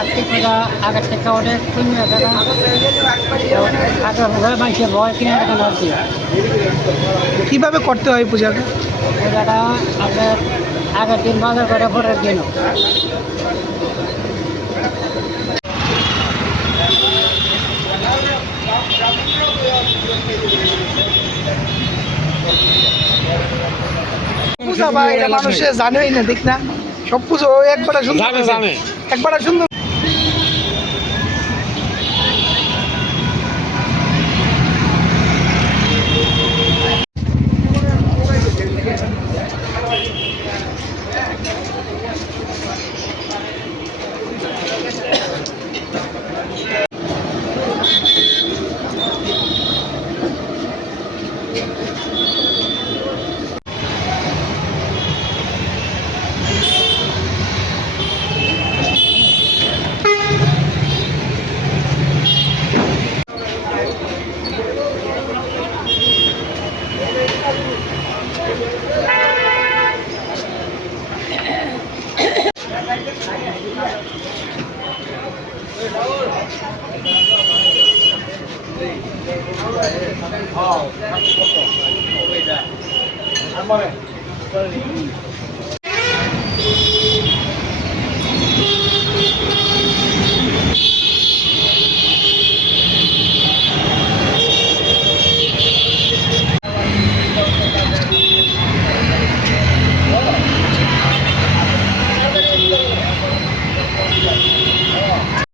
আগের থেকে অনেক আগে ঘরে ভয় কিনে কীভাবে করতে হয় পূজাটা? পূজাটা আপনার আগের দিন বাজার করে পরের দিনও। পূজা বা এটা মানুষে জানেই না দেখ না? সব পুজো একবার সুন্দর জানে, জানে। একবার সুন্দর Oh,